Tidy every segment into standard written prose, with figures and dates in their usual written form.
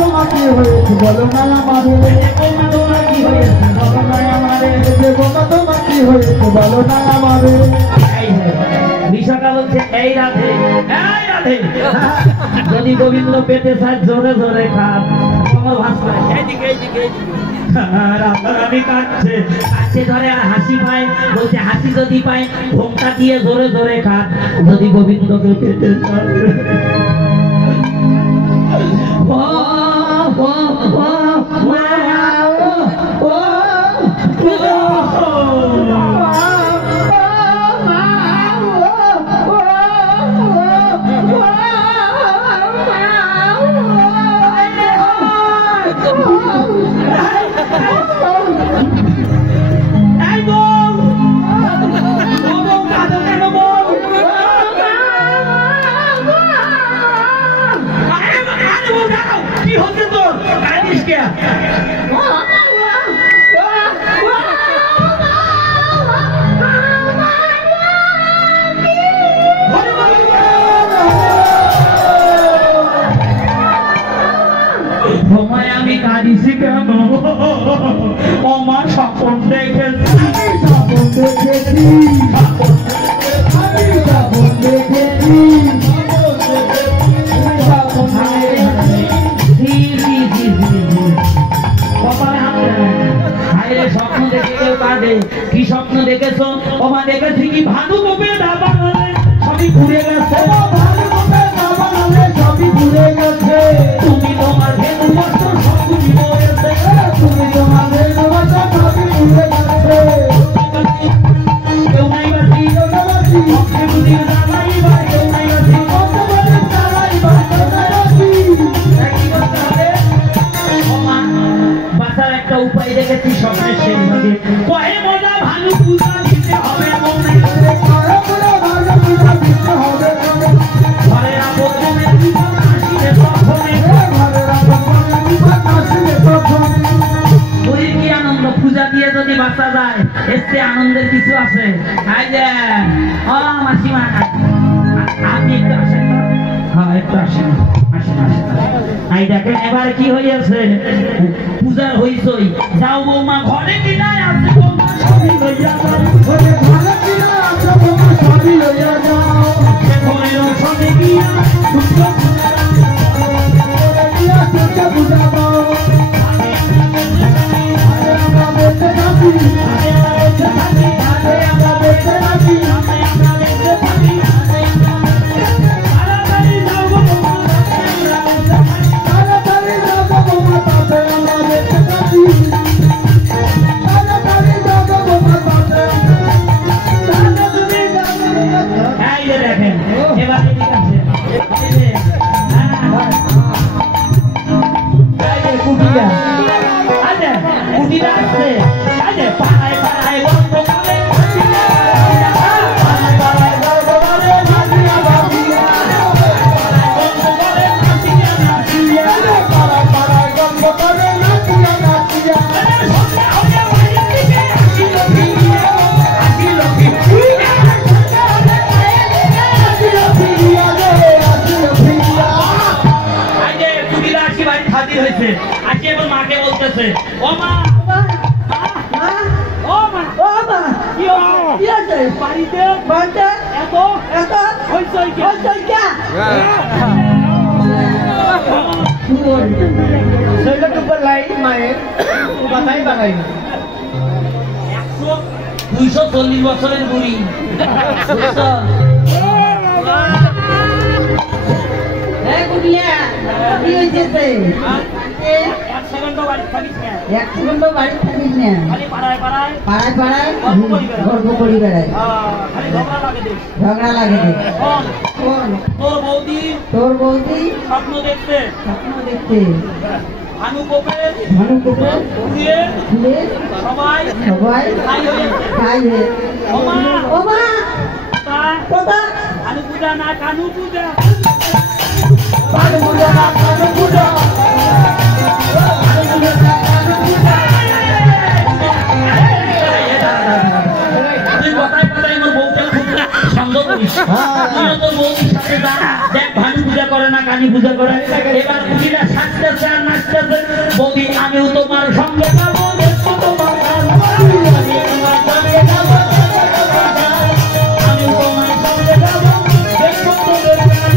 তোমার কি হয়েছে বলো না আমারে বোমা তোমার কি হয়েছে বলো না আমারে বোমা তোমার কি হয়েছে বলো না আমারে বিশাখা বলছে এই রাধে যদি গোবিন্দ পেতে চায় জোরে জোরে খান কমল ভাস করে এইদিকে এইদিকে আমি কাটছে ধরে আর হাসি পায় বলছে হাসি যদি পায় ঘোমটা দিয়ে জোরে জোরে খান যদি গোবিন্দকে পেতে চায় আমি কাঁদিছি কেন আমার স্বপ্ন দেখেছি স্বপ্ন দেখে কেউ কাঁদে কি স্বপ্ন দেখেছো ওমা দেখেছি কি ভানু গোপে দাবা সবই ঘুরে গেছে সবই ভুলে গেছে তুমি তোমার ভেনু বস্ত্র সব ভুলে গেছে তুমি তোমার ভেনু বস্ত্র সবই ভুলে গেছে কেউ নাই বাসি অক্ষে বুঝিয়ে দাঁড়াই বা কেউ নাই বাসি বাঁচার একটা উপায় দেখেছি স্বপ্নের সেই ভাগে কয়ে মজা ভালো পূজা দিতে হবে ঘরে কি আনন্দ পূজা দিয়ে যদি বাঁচা যায় এতে আনন্দের কিছু আছে মাসিমা আপনি একটু আসেন হ্যাঁ একটু আসেন দেখেন এবার কি হইয়াছে পূজার হইছই যাও বৌমা ঘরে কিনায় আছে বৌমা সবই লইয়া যাও ঘরে কিনায় আছে বৌমা সবই লইয়া যাও ঘরের সবে গিয়া মাকে বলতেছে ও মা বাড়িতে এত এত হইচই কে মায়ের কথাই বানাই 240 বছরের বুড়ি এক সেকেন্ড বাড়ি থাকিস না পাড়ায় পাড়ায় গর্ব করি বেড়ায় ঝগড়া লাগে তোর বৌদি স্বপ্ন দেখতে ভানু কোপে সবাই খাই ভানু পূজা না কানু পূজা দেখ ভানু পূজা করে না কানী পূজা করে এবার পুজোটা সাজতে চান না আমিও তোমার সঙ্গে যাবো দেখবো তোমার গান আমিও তোমার সঙ্গে যাবো দেখবো তোমার গান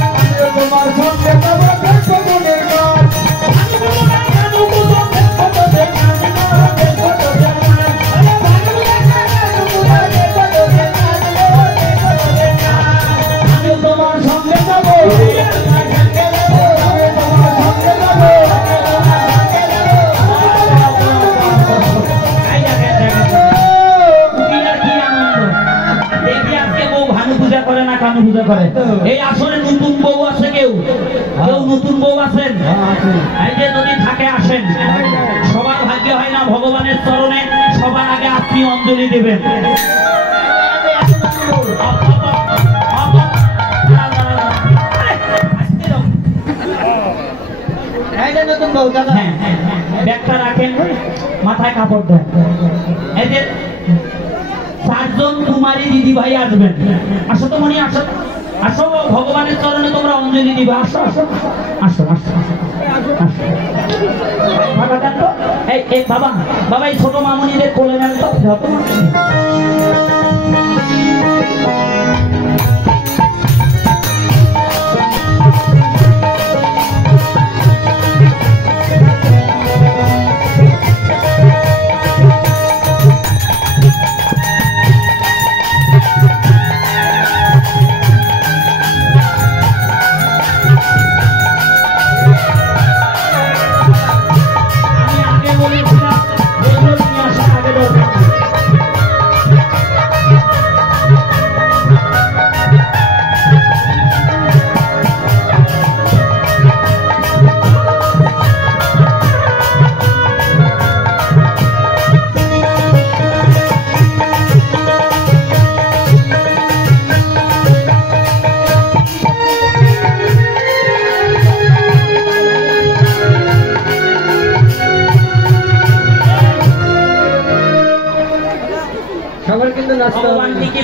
তোমার সঙ্গে যাবো দেখবো মনের গান তোমার সঙ্গে যাবো করে না কানু পূজা করে এই আসলে নতুন বউ আছে কেউ কেউ নতুন বউ আছেন এই যে যদি থাকে আসেন সবার ভাগ্য হয় না ভগবানের চরণে সবার আগে আপনি অঞ্জলি দেবেন নতুন বউ দাদা ব্যাগটা রাখেন মাথায় কাপড় দেন এই যে 4 জন কুমারী দিদি ভাই আসবেন আসো তো মনি আসো আসো ভগবানের চরণে তোমরা অঞ্জলি দিবে আসো আসো আসো আসো এই বাবা বাবা এই ছোট মামুনিদের কোলে নেন তো যত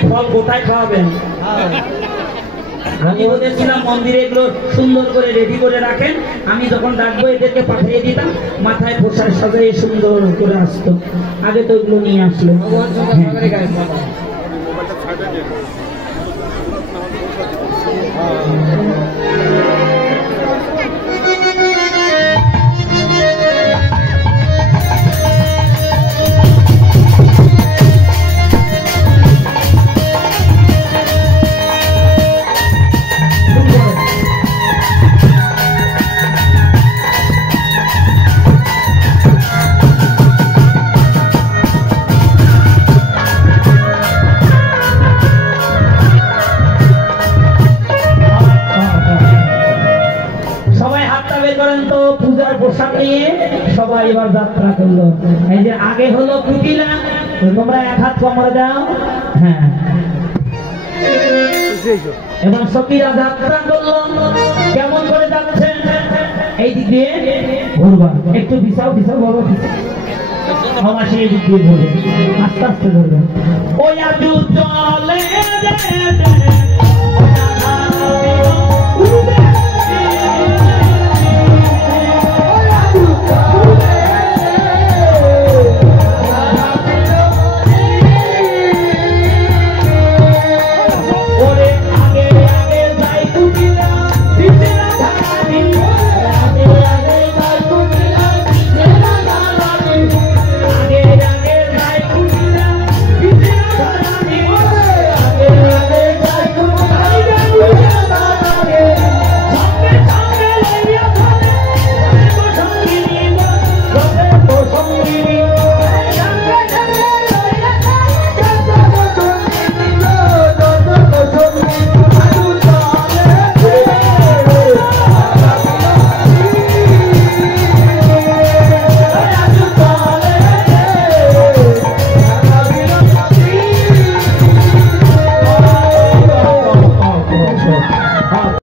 ফল কোথায় খাওয়াবেন আমি বলেছিলাম মন্দিরে এগুলো সুন্দর করে রেডি করে রাখেন আমি যখন ডাকবো এদেরকে পাঠিয়ে দিতাম মাথায় পোশাক সাজিয়ে সুন্দর করে আসতো আগে তো এগুলো নিয়ে আসলো সবাই এবার যাত্রা করলো এই যে আগে হলো কুটিলা তোমরা এক হাত কোমরে দাও হ্যাঁ এবার সখীরা যাত্রা করলো কেমন করে যাচ্ছে এই দিক দিয়ে ঘুরবা একটু বিছাও বিছাও বড় আমার সেই দিক দিয়ে ঘুরবে আস্তে আস্তে ঘুরবে ওই আজু চলে